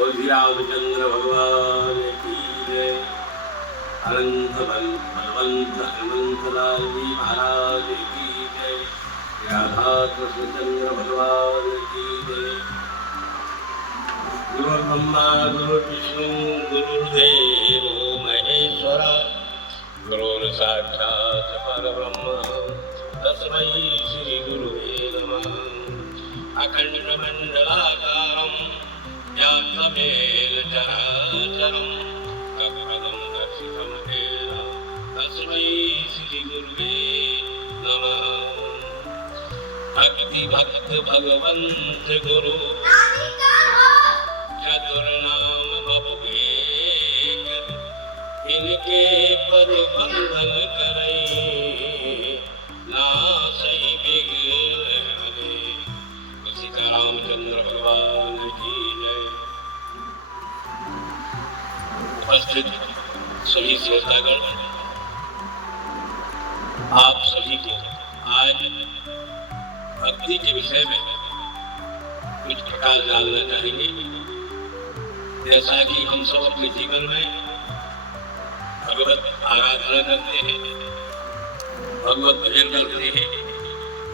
बोल श्री रामचंद्र भगवान की जय। अनंत बलवंत हनुमंत लाल जी महाराज की जय। राधा कृष्ण चंद्र भगवान की जय। गुरु ब्रह्मा गुरु विष्णु गुरुदेव महेश्वर गुरुर् साक्षात् परब्रह्म तस्मै श्री गुरुवे नमः। अखंडमंडलाकारं व्याप्तमेन चराचरं तत्पदं दर्शितं येन तस्मै श्री गुरुवे नमः। भक्ति भक्त भगवंत गुरु चतुर्नाम बहुवेग इनके पद बंधन करे नासई बिगड़े। सीता रामचंद्र भगवान की जय। उपस्थित सभी श्रोतागण, आप सभी को आज भक्ति के विषय में कुछ प्रकार जानना चाहेंगे। जैसा कि हम सब अपने जीवन में भगवत आराधना करते हैं, भगवत भजन करते हैं,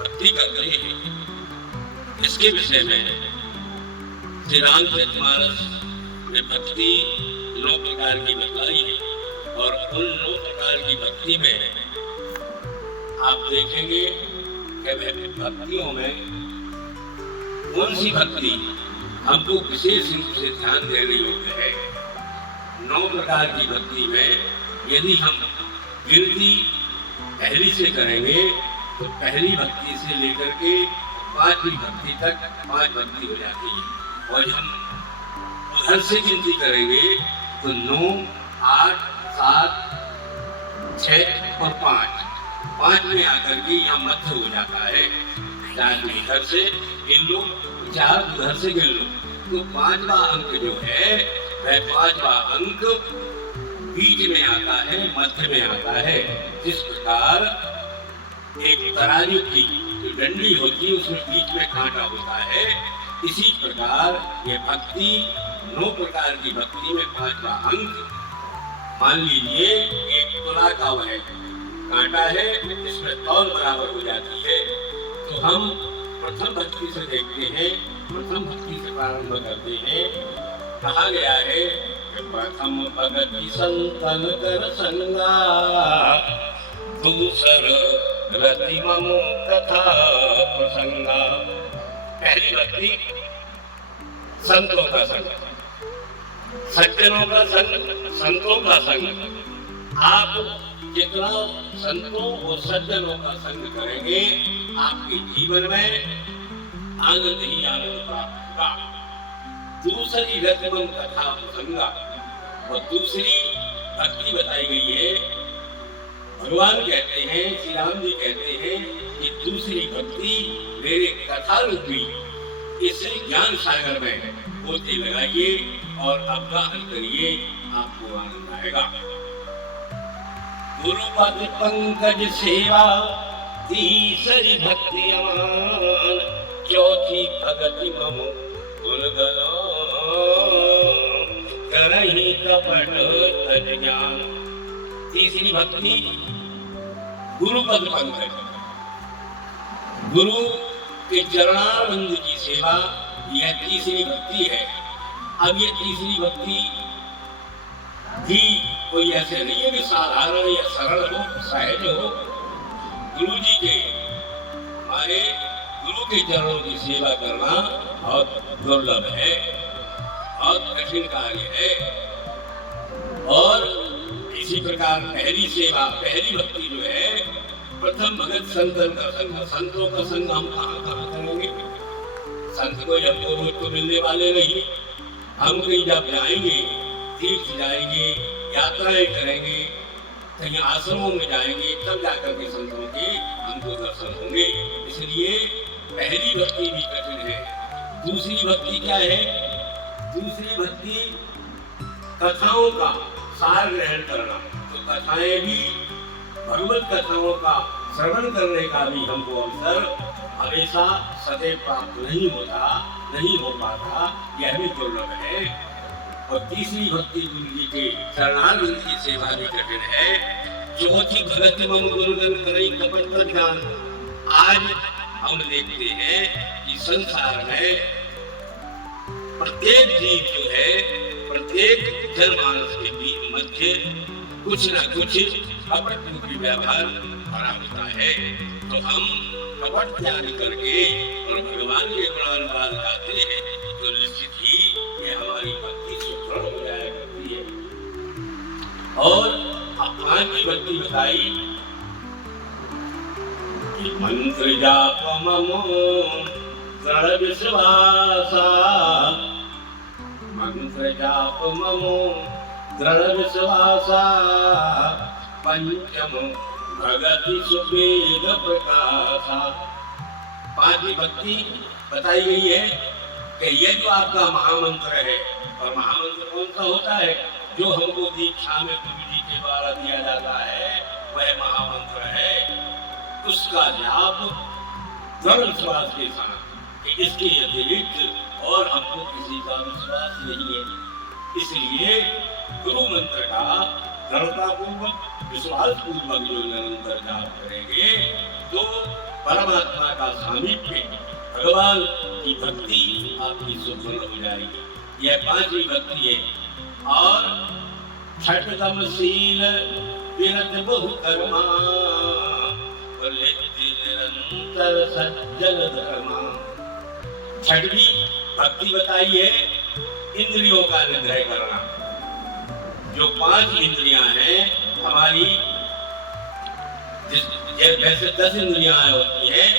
भक्ति करते हैं, इसके विषय में श्री रामचरितमानस में भक्ति 9 प्रकार की बतलाई है। और उन 9 प्रकार की भक्ति में आप देखेंगे कि भक्तियों में कौन सी भक्ति हमको विशेष रूप से ध्यान देने योग्य है। 9 प्रकार की भक्ति में यदि हम गिनती पहली से करेंगे तो पहली भक्ति से लेकर के 5वीं भक्ति तक 5 भक्ति हो जाती है। और हम उधर से गिनती करेंगे तो 9, 8, 7, 6 और 5 में आकर के यहाँ मध्य हो जाता है। 4 इधर से गिन लो, 4 उधर से गिन लो, तो 5वां अंक जो है वह 5वां अंक बीच में आता है, मध्य में आता है। जिस प्रकार एक तराजू की जो डंडी होती है उसमें बीच में कांटा होता है, इसी प्रकार ये भक्ति 9 प्रकार की भक्ति में 5वां अंक। मान लीजिए एक तुला का वह कांटा है, इसमें तौल बराबर हो जाती है। तो हम प्रथम भक्ति से देखते हैं, प्रथम भक्ति से प्रारंभ करते हैं। कहा गया है कि प्रथम भक्ति संतन कर संगा दूसर रति ममो कथा प्रसंगा। पहली भक्ति संतों का संग, सज्जनों का संग, संतों का संग। आप जितना संतों और सज्जनों का संग करेंगे आपके जीवन में आनंद ही आनंद प्राप्त होगा। दूसरी रतिमन कथा प्रसंगा, और दूसरी भक्ति बताई गई है। भगवान कहते हैं, श्री राम जी कहते हैं कि दूसरी भक्ति मेरे कथा रूपी इस ज्ञान सागर में गोते लगाइए और अवगाहन करिए, आपको आनंद आएगा। गुरुपद पंकज सेवा तीसरी भक्ति अमान, चौथी भगति मम गुण करहि कपट तज ज्ञान। तीसरी भक्ति गुरुपद पंकज, गुरु के चरणारविंद की सेवा, यह तीसरी भक्ति है। अब ये तीसरी भक्ति भी कोई ऐसे नहीं है कि साधारण या सरल हो, सहज हो। गुरु जी के, हमारे गुरु के चरणों की सेवा करना बहुत दुर्लभ है, बहुत कठिन कार्य है। और इसी प्रकार पहली सेवा, पहली भक्ति जो है, प्रथम भगत संतन का संग। संतों का संग हम कहाँ करेंगे? संत कोई हमको रोज तो मिलने वाले नहीं। हम कहीं जब जाएंगे, तीर्थ जाएंगे, यात्राएं करेंगे, कहीं आश्रमों में जाएंगे, तब जाकर के संतों के हमको दर्शन होंगे। इसलिए पहली भक्ति भी कठिन है। दूसरी भक्ति क्या है? दूसरी भक्ति कथाओं का सार ग्रहण करना। तो कथाएं भी, भगवत कथाओं का श्रवण करने का भी हमको अवसर हमेशा सदैव प्राप्त नहीं हो पाता, यह भी दुर्लभ है। और तीसरी भक्ति गुरु जी के चरणारविंद की सेवा भी कठिन है। चौथी भगत मम गुरुगन करई कपट पर ध्यान। आज हम देखते हैं कि संसार में प्रत्येक जीव जो है, प्रत्येक जनमानस के बीच मध्य कुछ न कुछ कपट रूपी व्यवहार भरा होता है। तो हम कपट त्याग करके और भगवान के गुणानुवाद गाते हैं तो निश्चित ही ये हमारी भक्ति सुदृढ़ हो जाया करती है। और भगवान की भक्ति बताई कि मंत्र जाप ममो दृढ़ विश्वासा, मंत्र जाप ममो दृढ़ विश्वासा, पंचम भगति सुवेद प्रकाशा। पांचवी भक्ति बताई गई है कि ये जो आपका महामंत्र है, और महामंत्र कौन सा होता है? जो हमको दीक्षा में गुरु जी के द्वारा दिया जाता है वह महामंत्र है। उसका जाप दृढ़ विश्वास के साथ कि इसके अतिरिक्त और हमको किसी का विश्वास नहीं है। इसलिए गुरु मंत्र का दृढ़ता पूर्वक विश्वास पूर्वक जो निरंतर जाप करेंगे तो परमात्मा का सामीप्य, भगवान की भक्ति आपकी सुदृढ़ हो जाएगी। यह पांचवी भक्ति है। और छठतम शील विरत बहु कर्मा, निरंतर सज्जन धर्मा। छठवीं भक्ति बताई है इंद्रियों का निग्रह करना। जो पांच इंद्रियां हैं हमारी, जैसे 10 इंद्रियां होती हैं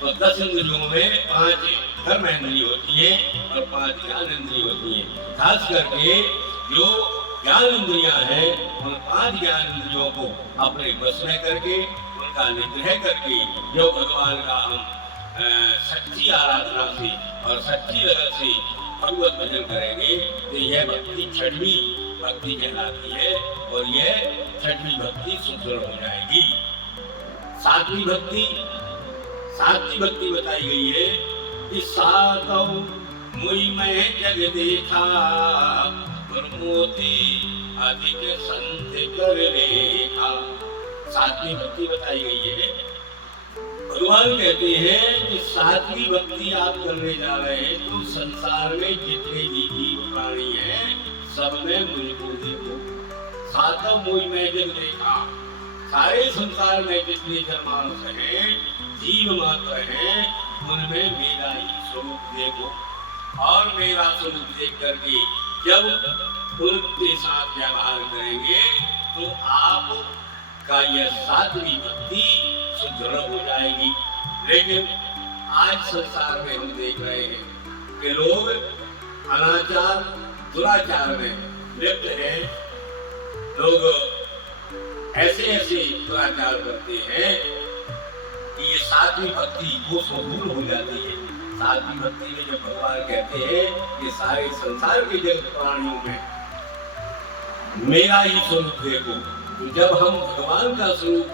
तो 10 इंद्रियों में 5 कर्म इंद्रिय होती हैं और 5 ज्ञान इंद्रिय होती हैं। खास करके जो ज्ञान इंद्रियां हैं उन 5 ज्ञान इंद्रियों को अपने वश में करके उनका निग्रह करके जो भगवान का हम सच्ची आराधना से और सच्ची लगन से भगवत भजन करेंगे तो यह भक्ति छठवीं भक्ति कहलाती है और यह छठवीं भक्ति सुदृढ़ हो जाएगी। सातवीं भक्ति बताई गई है कि सातों मुई में जग देखा, मोती अधिक संत कर लेखा। सातवीं भक्ति बताई गई है। भगवान कहते हैं कि सातवीं भक्ति आप करने जा रहे हैं तो संसार में जितने भी जीव प्राणी हैं सब में मुझको देखो। सातों मुझ में जग देखा, सारे संसार में जितने जनमानस हैं, जीव मात्र हैं, उनमें मेरा ही स्वरूप देखो। और मेरा स्वरूप देख करके जब उनके साथ व्यवहार करेंगे तो आप का यह सातवीं भक्ति सुदृढ़ हो जाएगी। लेकिन आज संसार में हम देख रहे हैं कि लोग अनाचार दुराचार में लिप्त हैं। लोग ऐसे दुराचार करते हैं कि ये सातवीं भक्ति वो दूर हो जाती है। सातवीं भक्ति में जब भगवान कहते हैं कि सारे संसार के जगत प्राणियों में मेरा ही स्वरूप देखो, तो जब हम भगवान का स्वरूप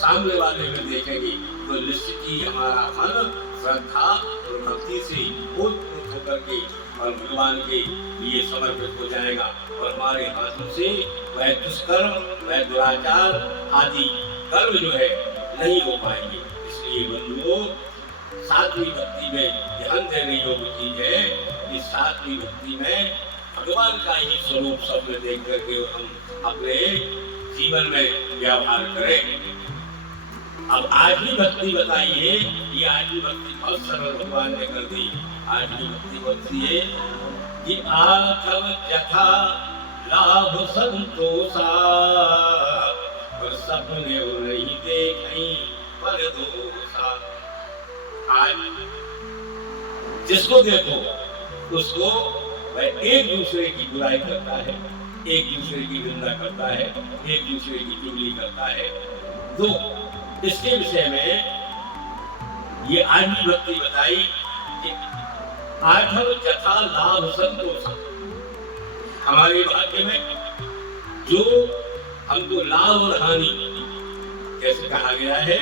सामने वाले में देखेंगे तो निश्चित ही हमारा मन श्रद्धा और भक्ति से ओतप्रोत होकर के और भगवान के लिए समर्पित हो जाएगा और हमारे हाथों से वह दुष्कर्म, वह दुराचार आदि कर्म जो है नहीं हो पाएंगे। इसलिए बंधुओं, सातवीं भक्ति में ध्यान देने योग्य चीज है कि सातवीं भक्ति में भगवान का ही स्वरूप सबने देख करके हम अपने जीवन में व्यवहार करें। अब आठवीं भक्ति बताइए। ये आठवीं भक्ति बहुत सरल भगवान ने कर दी। आठवीं भक्ति बोलती है कि आठव यथा लाभ संतोषा, और सपने नहीं देखी पर दोषा। आज जिसको देखो उसको वह एक दूसरे की बुराई करता है, एक दूसरे की निंदा करता है, एक दूसरे की चुगली करता है। तो इसके विषय में ये आठवीं भक्ति बताई कि आठव यथा लाभ संतोष। हमारे भाग्य में जो हमको लाभ और हानि, जैसे कहा गया है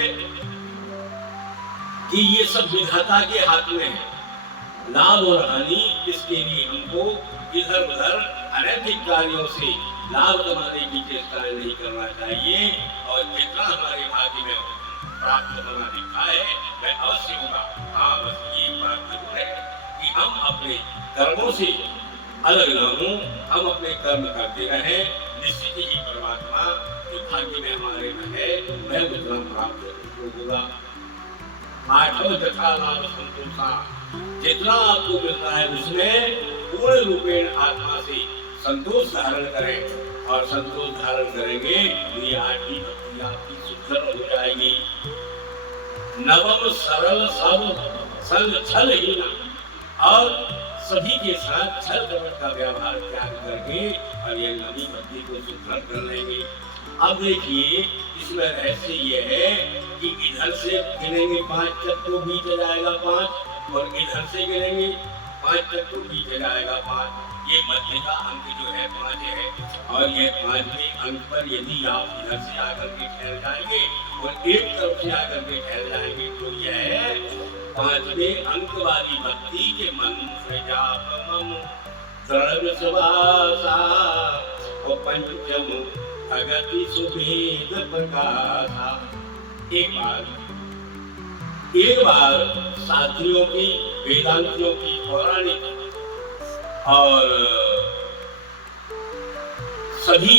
कि ये सब विधाता के हाथ में है। लाभ और हानि, इसके लिए हमको इधर उधर अनैतिक कार्यों से लाभ कमाने की चेष्टा नहीं करना चाहिए। और जितना हमारे भाग्य में प्राप्त होना लिखा है वह अवश्य होगा। हाँ, बस ये बात जरूर है कि हम अपने कर्मों से अलग न हों, हम अपने कर्म करते रहें, निश्चित ही परमात्मा जो भाग्य में हमारे में है वह मुद्रा प्राप्त होगा। आठवां तथा लाभ संतोषा, जितना आपको मिल रहा है उसमें पूर्ण रूपेण आत्मा से संतोष धारण करें। और संतोष धारण करेंगे तो ये आठवीं भक्ति आपकी सुंदर हो जाएगी। नवम सरल सब संग छल ही ना, और सभी के साथ छल कपट का व्यवहार त्याग करके और ये नवी भक्ति को सुदृढ़ कर लेंगे। अब देखिए इसमें रहस्य ये है कि इधर से गिनेंगे 5 तक तो बीत जाएगा 5, और इधर से गिनेंगे 5 तक तो बीत जाएगा 5। ये मध्य का अंक जो है 5 है, और ये 5वें अंक पर यदि आप इधर से आकर के ठहर जाएंगे और एक तरफ से आकर के ठहर जाएंगे तो यह 5वें अंक वाली भक्ति के मंत्र जाप मम दृढ़ विश्वासा और पंचम अगति सुभेद प्रकाशा। एक बार शास्त्रियों की, वेदांतियों की, पौराणिक और सभी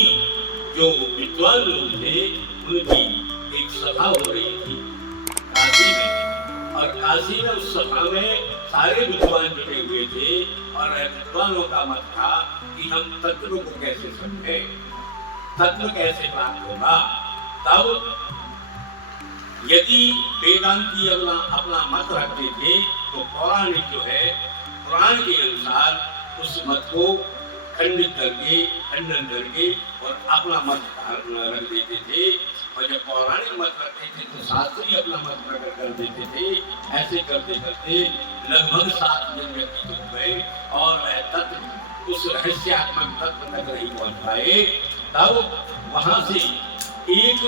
जो विद्वान लोग थे उनकी एक सभा हो रही थी काशी में। और काशी में उस सभा में सारे विद्वान जुटे हुए थे और विद्वानों का मत था कि हम तत्व को कैसे समझें, तत्व कैसे प्राप्त होगा। तब यदि वेदांती अपना मत रखते थे तो पौराणिक जो है पुराण के अनुसार उस मत को खंडित करके, खंडन करके और अपना मत रख देते थे। और जब पौराणिक मत रखते थे तो शास्त्री अपना मत प्रकट कर देते थे। ऐसे करते करते लगभग 7 दिन व्यतीत हो गए और वह तत्व, उस रहस्यात्मक तत्व तक नहीं पहुंच पाए। तब वहां से एक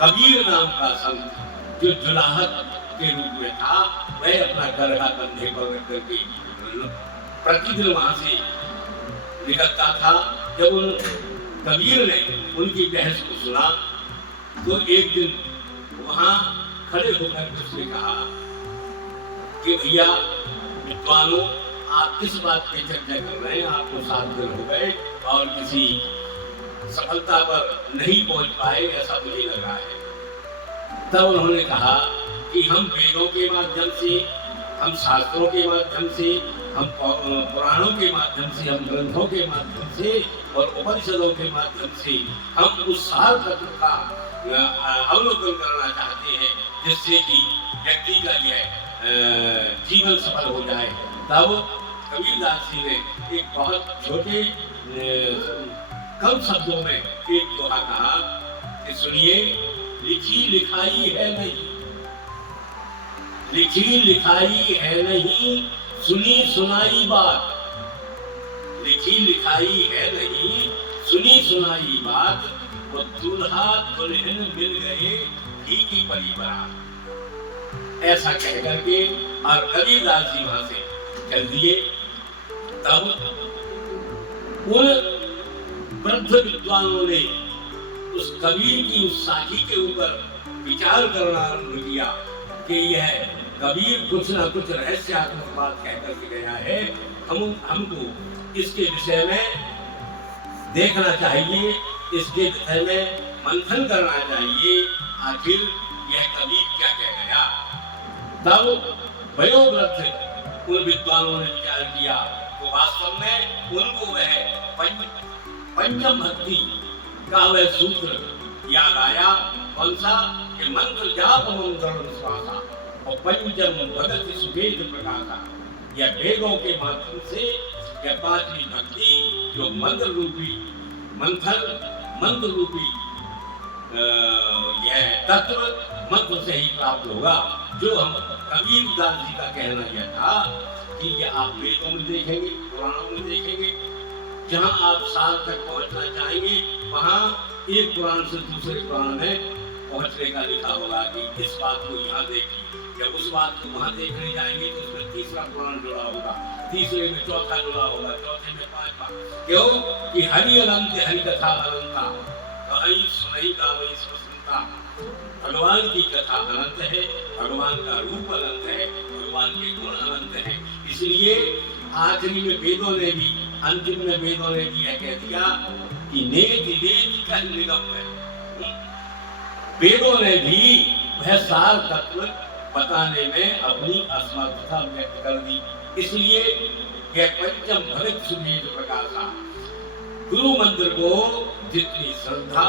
कबीर नाम का संत जो जुलाहत के रूप में था, वह अपना गरहा कंधे पर रख करके प्रतिदिन वहां से निकलता था। जब उन कबीर ने उनकी बहस को सुना तो एक दिन वहां खड़े होकर उसने कहा कि भैया विद्वानों, आप किस बात पे चर्चा कर रहे हैं? आपको 7 दिन हो गए और किसी सफलता पर नहीं पहुंच पाए, ऐसा मुझे लगा है। तब उन्होंने कहा कि हम वेदों के माध्यम से, हम शास्त्रों के माध्यम से, हम पुराणों के माध्यम से, हम ग्रंथों के माध्यम से और उपनिषदों के माध्यम से हम उस सार तत्व का अवलोकन करना चाहते हैं जिससे कि व्यक्ति का यह जीवन सफल हो जाए। तब कबीरदास जी ने एक बहुत छोटे कम शब्दों में एक दोहा कहा कि सुनिए, लिखी लिखाई है नहीं, लिखी लिखाई है नहीं, सुनी सुनाई बात। लिखी लिखाई है नहीं, सुनी सुनाई बात। वो दूल्हा दुल्हन मिल गए घी की परी बारात। ऐसा कह करके और कबीरदास जी वहां से चल दिए। तब उन वृद्ध विद्वानों ने उस कबीर की उस साखी के ऊपर विचार करना आरंभ किया कि यह कबीर कुछ ना कुछ रहस्यात्मक बात कहकर के गया है, हमको इसके विषय में देखना चाहिए, इसके विषय में मंथन करना चाहिए, आखिर यह कबीर क्या कह गया। तब वयोवृद्ध उन विद्वानों ने विचार किया तो वास्तव में उनको वह पंचम भक्ति का वह सूत्र याद आया। कौन सा? कि मंत्र जाप मंत्र विश्वासा और पंचम भगत सुभेद प्रकाशा। यह वेदों के माध्यम से यह 5वीं भक्ति जो मंत्र रूपी मंथन, मंत्र रूपी यह तत्व मंत्र से ही प्राप्त होगा। जो हम कबीरदास जी का कहना यह था कि यह आप वेदों में देखेंगे, पुराणों में देखेंगे, जहां आप साल तक पहुंचना चाहेंगे वहां एक पुराण से दूसरे पुराण में पहुंचने का लिखा होगा कि इस बात को यहाँ देखिए, जब उस बात को वहां देखने जाएंगे तो उसमें तीसरा पुराण जुड़ा होगा, तीसरे में चौथा जुड़ा होगा, चौथे में पांचवा। क्यों कि हरि अनंत हरि कथा अनंता, कहीं सुनई गावई सुनता। भगवान की कथा अनंत है, भगवान का रूप अनंत है, भगवान के गुण अनंत है। इसलिए आखिरी में वेदों ने भी, अंतिम में वेदों ने भी यह कह दिया कि नेति नेति का निगम है। वेदों ने भी वह सार तत्व बताने में अपनी असमर्थता व्यक्त कर दी। इसलिए यह पंचम भरत सुमेध प्रकाशा, गुरु मंत्र को जितनी श्रद्धा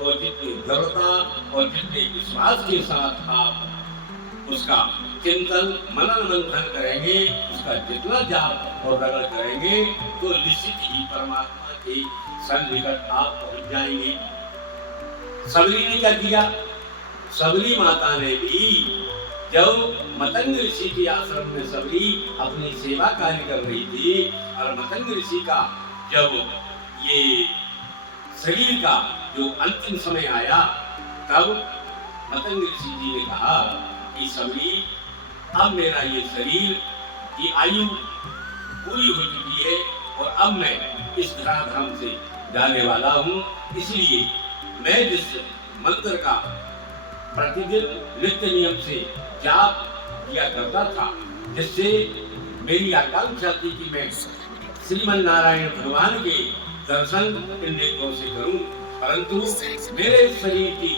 और जितनी दृढ़ता और जितने विश्वास के साथ आप उसका चिंतन मनन मंथन करेंगे, उसका जितना जाप और रगड़ करेंगे, तो निश्चित ही परमात्मा के सन्निकट आप पहुंच जाएंगे। सबरी ने क्या किया? सबरी माता ने भी जब मतंग ऋषि के आश्रम में सबरी अपनी सेवा कार्य कर रही थी और मतंग ऋषि का जब ये शरीर का जो अंतिम समय आया, तब मतंग ऋषि जी ने कहा कि सबरी, अब मेरा ये शरीर की आयु पूरी हो चुकी है और अब मैं इस धराधाम से जाने वाला हूँ। इसलिए मैं जिस मंत्र का प्रतिदिन नित्य नियम से जाप किया करता था, जिससे मेरी आकांक्षा थी कि मैं श्रीमन नारायण भगवान के दर्शन इन नेत्रों से करूं, परंतु मेरे शरीर की,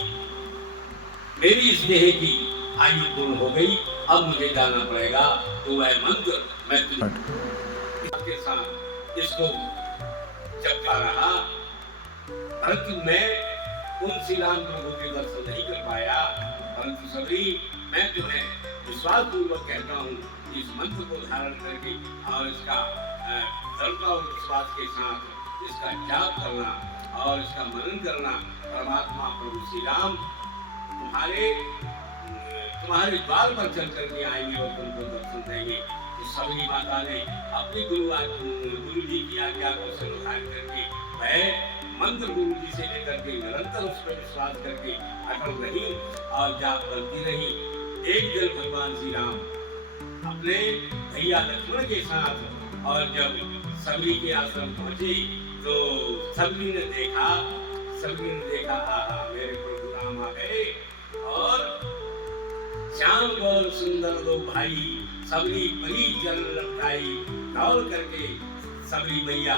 मेरी इस देह की आयु पूर्ण हो गई, अब मुझे जाना पड़ेगा। तो वह मंत्र मैं के साथ इसको जपता रहा, परंतु मैं उन श्री राम प्रभु के दर्शन नहीं कर पाया। परंतु सबरी, मैं तुम्हें विश्वास पूर्वक कहता हूँ, इस मंत्र को धारण करके और इसका दृढ़ता और विश्वास के साथ इसका जाप करना और इसका मनन करना, परमात्मा प्रभु श्री राम तुम्हारे द्वार पर चल करके आएंगे और तुमको दर्शन देंगे। तो सबरी माता ने अपनी गुरु जी की आज्ञा को स्वीकार करके वह मंत्र गुरु जी से लेकर के निरंतर उस पर विश्वास करके अटल रही और जाप करती रही। एक दिन भगवान श्री राम अपने भैया लक्ष्मण के साथ और जब सबरी के आश्रम पहुंचे तो सबरी ने देखा मेरे प्रभु राम आ गए और श्याम गौर सुंदर दो भाई। सबरी बड़ी चरण लपटाई, दौड़ करके सबरी मैया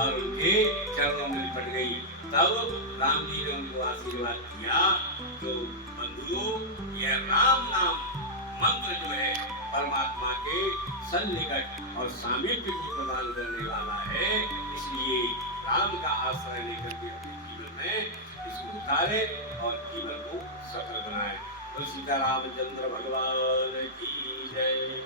और उनके चरणों में लिपट गई। तब राम जी ने उनको आशीर्वाद दिया। तो बंधुओं, यह राम नाम मंत्र जो है परमात्मा के सन्निकट और सामीप्य को प्रदान करने वाला है। इसलिए राम का आश्रय लेकर के अपने जीवन में इसको उतारे और जीवन को सफल बनाए। तो सीता रामचंद्र भगवान की जय।